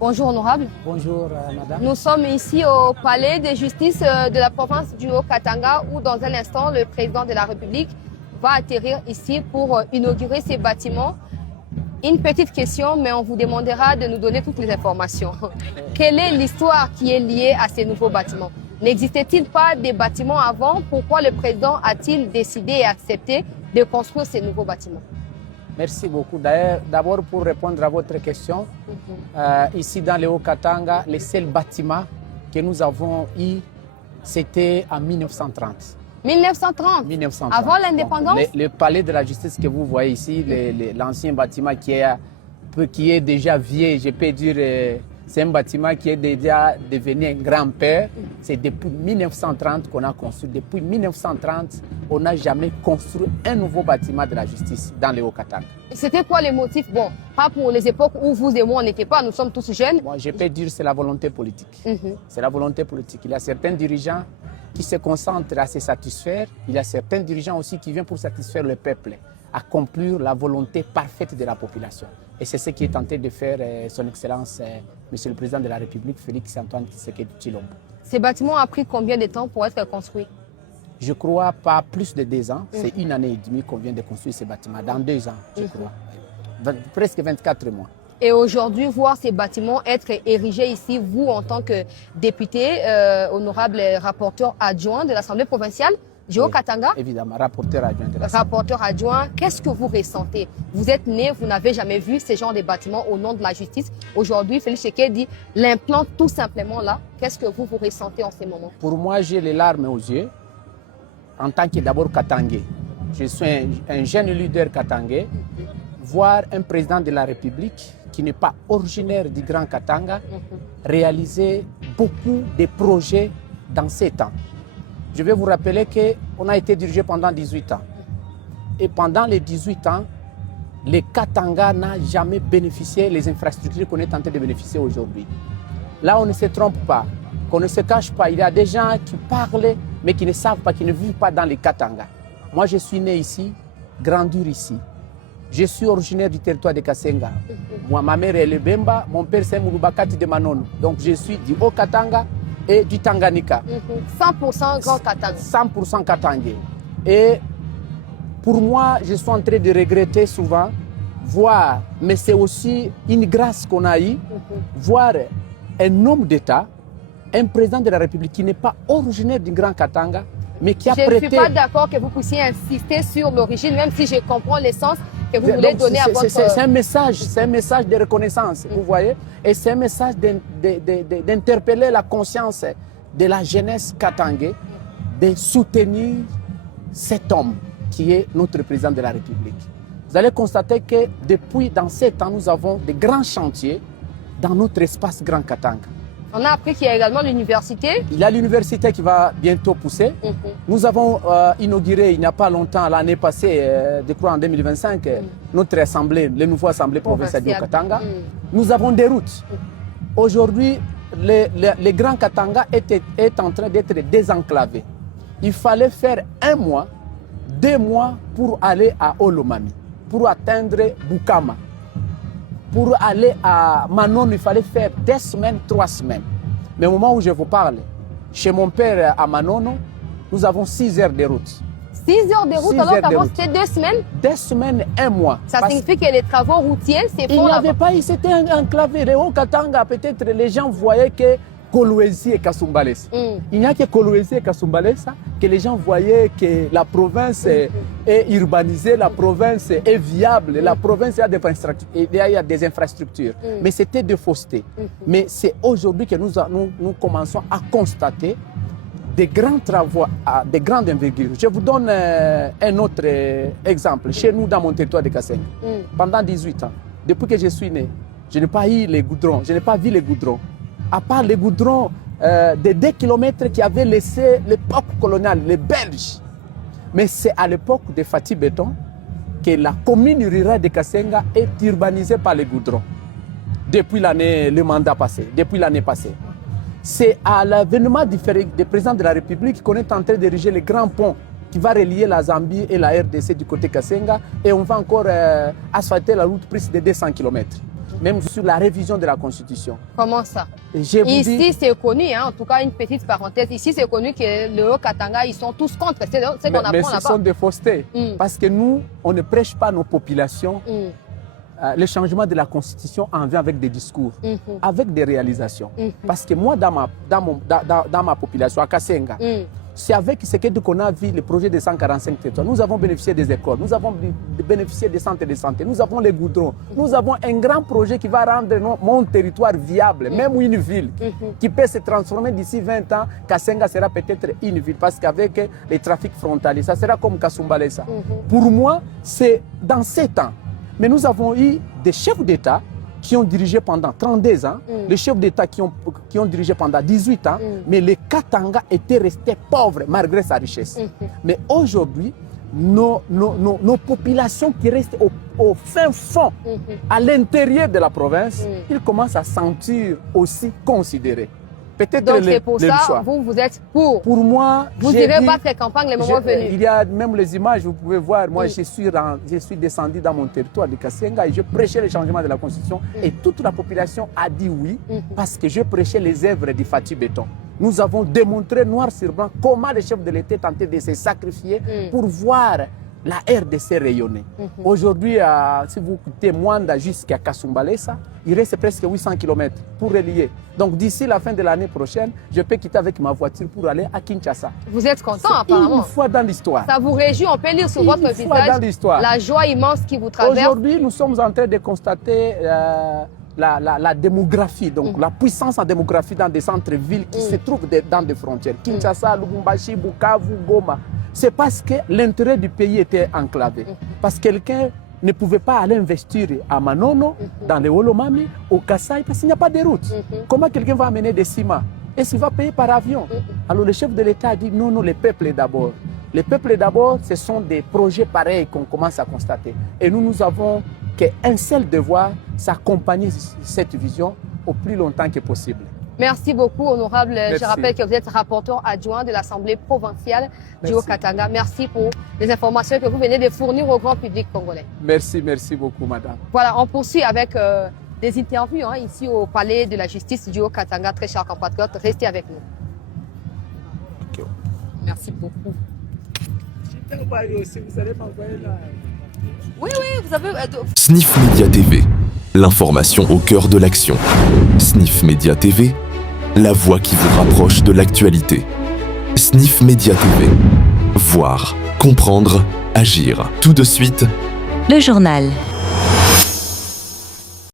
Bonjour honorable. Bonjour madame. Nous sommes ici au palais de justice de la province du Haut-Katanga où dans un instant le président de la République va atterrir ici pour inaugurer ces bâtiments. Une petite question, mais on vous demandera de nous donner toutes les informations. Quelle est l'histoire qui est liée à ces nouveaux bâtiments? N'existait-il pas des bâtiments avant? Pourquoi le président a-t-il décidé et accepté de construire ces nouveaux bâtiments? Merci beaucoup. D'ailleurs, d'abord pour répondre à votre question, ici dans le Haut-Katanga, le seul bâtiment que nous avons eu, c'était en 1930. 1930, 1930. Avant l'indépendance? Le palais de la justice que vous voyez ici, l'ancien bâtiment qui est déjà vieux, je peux dire, c'est un bâtiment qui est déjà devenu un grand-père. C'est depuis 1930 qu'on a construit. Depuis 1930, on n'a jamais construit un nouveau bâtiment de la justice dans le Haut-Katanga. C'était quoi les motifs? Bon, pas pour les époques où vous et moi on n'était pas, nous sommes tous jeunes. Moi, je peux dire que c'est la volonté politique. C'est la volonté politique. Il y a certains dirigeants qui se concentrent à se satisfaire. Il y a certains dirigeants aussi qui viennent pour satisfaire le peuple, accomplir la volonté parfaite de la population. Et c'est ce qui est tenté de faire son Excellence, Monsieur le Président de la République, Félix Antoine Tshisekedi Tshilombo. Ces bâtiments ont pris combien de temps pour être construits? Je crois pas plus de 2 ans. C'est 1 année et demie qu'on vient de construire ces bâtiments. Dans 2 ans, je crois. Presque 24 mois. Et aujourd'hui, voir ces bâtiments être érigés ici, vous en tant que député, honorable rapporteur adjoint de l'Assemblée provinciale du Haut-Katanga. Évidemment, rapporteur adjoint de l'Assemblée. Rapporteur adjoint, qu'est-ce que vous ressentez? Vous êtes né, vous n'avez jamais vu ce genre de bâtiments au nom de la justice. Aujourd'hui, Félix Tshisekedi l'implante tout simplement là. Qu'est-ce que vous ressentez en ces moments? Pour moi, j'ai les larmes aux yeux. En tant que d'abord Katangais. Je suis un jeune leader katangais. Voir un président de la République qui n'est pas originaire du Grand Katanga réaliser beaucoup de projets dans ces temps. Je vais vous rappeler qu'on a été dirigé pendant 18 ans. Et pendant les 18 ans, le Katanga n'a jamais bénéficié des infrastructures qu'on est tenté de bénéficier aujourd'hui. Là, on ne se trompe pas, qu'on ne se cache pas. Il y a des gens qui parlent, mais qui ne savent pas, qui ne vivent pas dans le Katanga. Moi, je suis né ici, grandi ici. Je suis originaire du territoire de Kasenga. Moi, ma mère est le Bemba, mon père c'est Moulubakati de Manono. Donc, je suis du Haut-Katanga et du Tanganyika. 100% Grand Katanga. 100% Katangais. Et pour moi, je suis en train de regretter souvent, voir, mais c'est aussi une grâce qu'on a eue, voir un homme d'État, un président de la République qui n'est pas originaire du Grand Katanga, mais qui a prêté... Je ne suis pas d'accord que vous puissiez insister sur l'origine, même si je comprends l'essence que vous voulez donner à votre... C'est un message de reconnaissance, vous voyez, et c'est un message d'interpeller la conscience de la jeunesse katangais, de soutenir cet homme qui est notre président de la République. Vous allez constater que depuis, dans 7 ans, nous avons de grands chantiers dans notre espace Grand Katanga. On a appris qu'il y a également l'université. Il y a l'université qui va bientôt pousser. Nous avons inauguré il n'y a pas longtemps, l'année passée, je crois en 2025, notre assemblée, le nouveau assemblée provinciale du Katanga. Nous avons des routes. Aujourd'hui, le Grand Katanga est en train d'être désenclavé. Il fallait faire 1 mois, 2 mois pour aller à Olomami, pour atteindre Bukama. Pour aller à Manon, il fallait faire 2 semaines, 3 semaines. Mais au moment où je vous parle, chez mon père à Manono, nous avons 6 heures de route. 6 heures de route, alors qu'avant c'était 2 semaines? 2 semaines, 1 moa. Ça signifie que les travaux routiers, c'est fort. Il n'y avait pas, c'était enclavé. Le Haut-Katanga, peut-être les gens voyaient que Kolwezi et Kasumbalesa. Il n'y a que Kolwezi et Kasumbalesa que les gens voyaient que la province est urbanisée, la province est viable, la province a des infrastructures. Mais c'était de fausseté. Mais c'est aujourd'hui que nous commençons à constater des grands travaux, de grande envergure. Je vous donne un autre exemple. Chez nous, dans mon territoire de Kasenga, pendant 18 ans, depuis que je suis né, je n'ai pas eu les goudrons, je n'ai pas vu les goudrons. À part les goudrons de 2 kilomètres qui avaient laissé l'époque coloniale, les Belges. Mais c'est à l'époque de Fatih Béton que la commune rurale de Kasenga est urbanisée par les goudrons. Depuis le mandat passé, depuis l'année passée. C'est à l'avènement du président de la République qu'on est en train d'ériger le grand pont qui va relier la Zambie et la RDC du côté Kasenga. Et on va encore asphalter la route plus de 200 km. même sur la révision de la Constitution. Comment ça? Ici, c'est connu, hein, en tout cas, une petite parenthèse. Ici, c'est connu que le Haut-Katanga, ils sont tous contre. C'est ce qu'on apprend mais là-bas. ce sont des faussetés. Parce que nous, on ne prêche pas nos populations. Le changement de la Constitution en vient avec des discours, avec des réalisations. Parce que moi, dans ma population, à Kasenga, c'est avec ce qu'on a vu le projet de 145 territoires. Nous avons bénéficié des écoles, nous avons bénéficié des centres de santé, nous avons les goudrons, nous avons un grand projet qui va rendre mon territoire viable, même une ville qui peut se transformer d'ici 20 ans. Kasenga sera peut-être une ville parce qu'avec les trafics frontaliers, ça sera comme Kasumbalesa. Pour moi, c'est dans 7 ans. Mais nous avons eu des chefs d'État qui ont dirigé pendant 32 ans, les chefs d'État qui ont dirigé pendant 18 ans, mais le Katanga était resté pauvre malgré sa richesse. Mais aujourd'hui, nos populations qui restent au fin fond, à l'intérieur de la province, ils commencent à sentir aussi considérés. Donc c'est pour ça, vous êtes pour. Pour moi, vous irez battre les campagnes les moments venus. Il y a même les images, vous pouvez voir. Moi, je suis descendu dans mon territoire de Kasenga et je prêchais le changement de la Constitution. Et toute la population a dit oui parce que je prêchais les œuvres du Fatih Béton. Nous avons démontré noir sur blanc comment les chefs de l'État tentaient de se sacrifier pour voir la RDC rayonner. Aujourd'hui, si vous quittez Mwanda jusqu'à Kasumbalesa, il reste presque 800 km pour relier. Donc d'ici la fin de l'année prochaine, je peux quitter avec ma voiture pour aller à Kinshasa. Vous êtes content apparemment? Une fois dans l'histoire. Ça vous réjouit, on peut lire sur votre visage la joie immense qui vous traverse. Aujourd'hui, nous sommes en train de constater la démographie, donc la puissance en démographie dans des centres-villes qui se trouvent dans des frontières. Kinshasa, Lubumbashi, Bukavu, Goma. C'est parce que l'intérêt du pays était enclavé. Parce que quelqu'un ne pouvait pas aller investir à Manono, dans les Wolomami, au Kassai, parce qu'il n'y a pas de route. Comment quelqu'un va amener des ciments? Est-ce qu'il va payer par avion? Alors le chef de l'État a dit non, les peuples d'abord. Les peuples d'abord, ce sont des projets pareils qu'on commence à constater. Et nous avons qu'un seul devoir, c'est accompagner cette vision au plus longtemps que possible. Merci beaucoup, honorable. Merci. Je rappelle que vous êtes rapporteur adjoint de l'Assemblée provinciale du Haut-Katanga. Merci pour les informations que vous venez de fournir au grand public congolais. Merci beaucoup, madame. Voilà, on poursuit avec des interviews ici au Palais de la Justice du Haut-Katanga. Très chers compatriotes, restez avec nous. Okay. Merci beaucoup. Oui, vous avez... Sniff Média TV, l'information au cœur de l'action. Sniff Média TV, la voix qui vous rapproche de l'actualité. Sniff Média TV, voir, comprendre, agir. Tout de suite, le journal.